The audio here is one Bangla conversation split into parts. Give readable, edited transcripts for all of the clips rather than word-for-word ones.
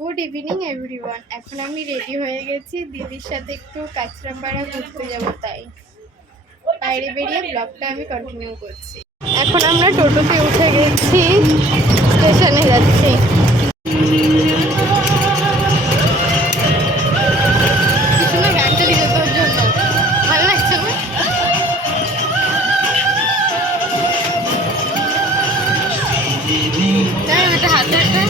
Good evening everyone. এখন আমি রেডি হয়ে গেছি, দিদির সাথে একটু কাঁচরাপাড়া ঘুরতে যাব, তাই বাইরে বেরিয়ে ব্লগটা আমি কন্টিনিউ করছি। এখন আমরা টোটোতে উঠে গেছি, স্টেশনে যাচ্ছি। গানটা দিতে তোর জন্য ভালো লাগছে না? তাই একটা হাতে একটা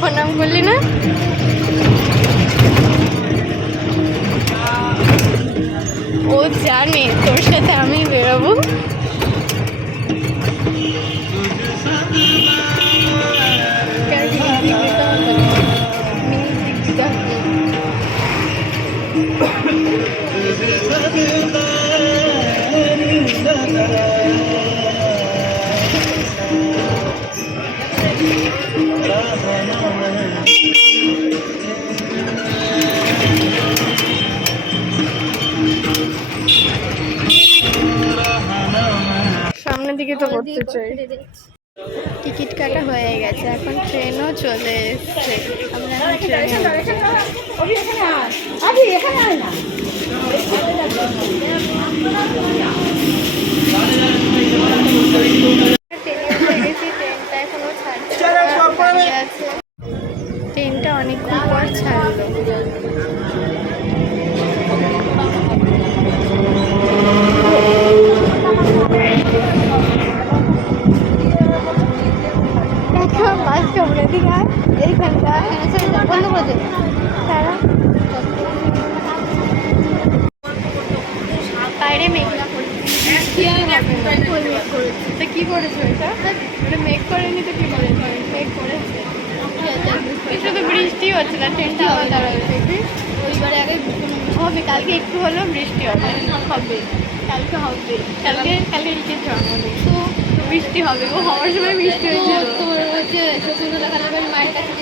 প্রণাম করলি না? ও জানে তোর সাথে আমি বেরোবো। সামনের দিকে তো করতে চাই। টিকিট কাটা হয়ে গেছে, এখন ট্রেনও চলে এসছে। আমরা ট্রেনটা এখনো ছাড়ছে, ট্রেনটা অনেকক্ষণ পর ছাড়লো। বাইরে মেঘলা করছে, কি করেছো এটা? মেঘ করেনি তো কি করেছে? মেঘ করেছে, শুধু বৃষ্টি হচ্ছে না, ট্রেনটা আবার দাঁড়াচ্ছে। ওইবারে আগে হবে, কালকে একটু হলেও বৃষ্টি হবে, কালকে হবে, কালকে রিচের জন্মদিন, তো বৃষ্টি হবে। ও হওয়ার সময় বৃষ্টি হয়েছে, মায়ের কাছে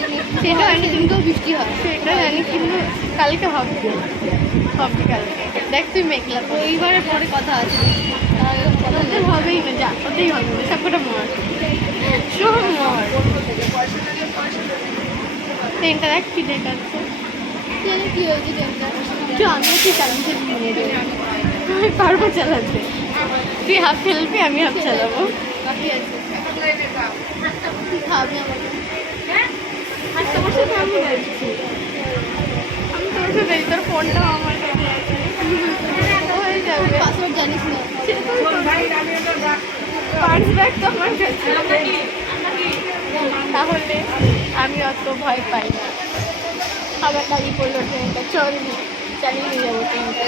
সেটা জানি, কিন্তু বৃষ্টি হয় সেটা জানি, কিন্তু কালকে হবে কালকে। দেখ তুই মেঘলা, ওইবারে পরে কথা আছে, হবেই না, যা ওতেই হবে না, সবকটা মর সব মর। ট্রেনটা দেখ কি দেখাচ্ছে, কি হয়েছে ট্রেনটা? আমি কি চালাতে নিয়ে যাবো, আমি পারবো চালাতে, তুই হাফ ফেলবি, আমি হাফ চালাবো। বাকি আছে খাবি আমাকে, আর তোমার সাথে আমি যাচ্ছি, আমি তোর সাথে, তোর ফোনটাও আমার কাছে আছে, হয়ে যাবে। পাসওয়ার্ড জানিস না, পার্স ব্যাগ তো আমার কাছে, তাহলে আমি অত ভয় পাই না। আবার দাঁড়িয়ে পড়লো ট্রেনটা, চল চালিয়ে নিয়ে যাবো ট্রেনটা,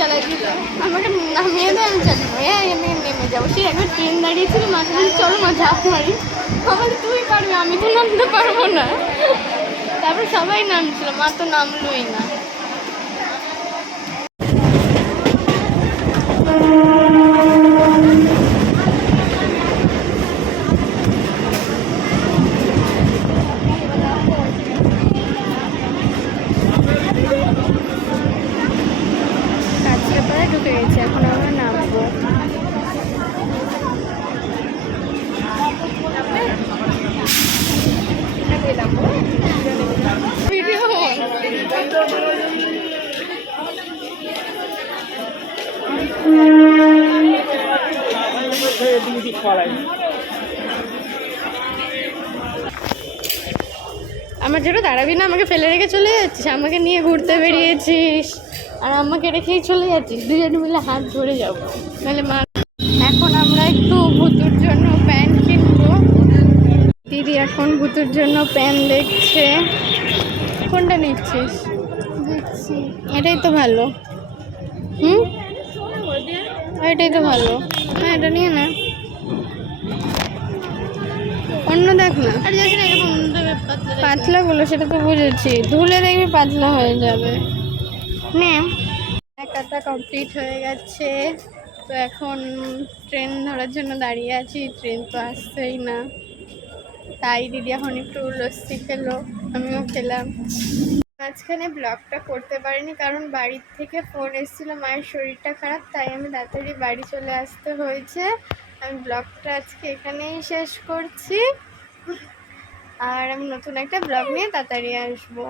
চালাই দিতে আমাকে নামিয়ে দেয়, আমি চালিয়ে আমি নেমে যাবো। সে একবার ট্রেন দাঁড়িয়েছিল, মাঝে মাঝে চলো মা ঝাঁপ মারি, আমার তুই পারবি, আমি তো নামতে পারবো না। তারপরে সবাই নামছিল, মা তো নামলোই না। ঢুকে গেছি, এখন আমরা নামবো। আমার জন্য দাঁড়াবি না, আমাকে ফেলে রেখে চলে যাচ্ছিস, আমাকে নিয়ে ঘুরতে বেরিয়েছিস আর আমাকে রেখেই চলে যাচ্ছিস, দুজনে মিলে হাত ধরে যাবো নাহলে মা। এখন আমরা একটু ভুতুর জন্য প্যান্ট কিনবো, দিদি এখন ভূতুর জন্য প্যান দেখছে। কোনটা নিচ্ছিস? দেখছি, এটাই তো ভালো। এটাই তো ভালো। হ্যাঁ, এটা নিয়ে না, অন্য দেখ না। পাতলা গুলো সেটা তো বুঝেছি, ধুলে দেখবি পাতলা হয়ে যাবে। নে, কেনাকাটা কমপ্লিট হয়ে গেছে। তো এখন ট্রেন ধরার জন্য দাঁড়িয়ে আছি, ট্রেন তো আসছেই না। তাই দিদি এখন একটু লস্যি খেলো, আমিও খেলাম। মাঝখানে ব্লগটা করতে পারিনি কারণ বাড়ির থেকে ফোন এসেছিলো, মায়ের শরীরটা খারাপ, তাই আমি তাড়াতাড়ি বাড়ি চলে আসতে হয়েছে। আমি ব্লগটা আজকে এখানেই শেষ করছি, আর আমি নতুন একটা ব্লগ নিয়ে তাড়াতাড়ি আসবো।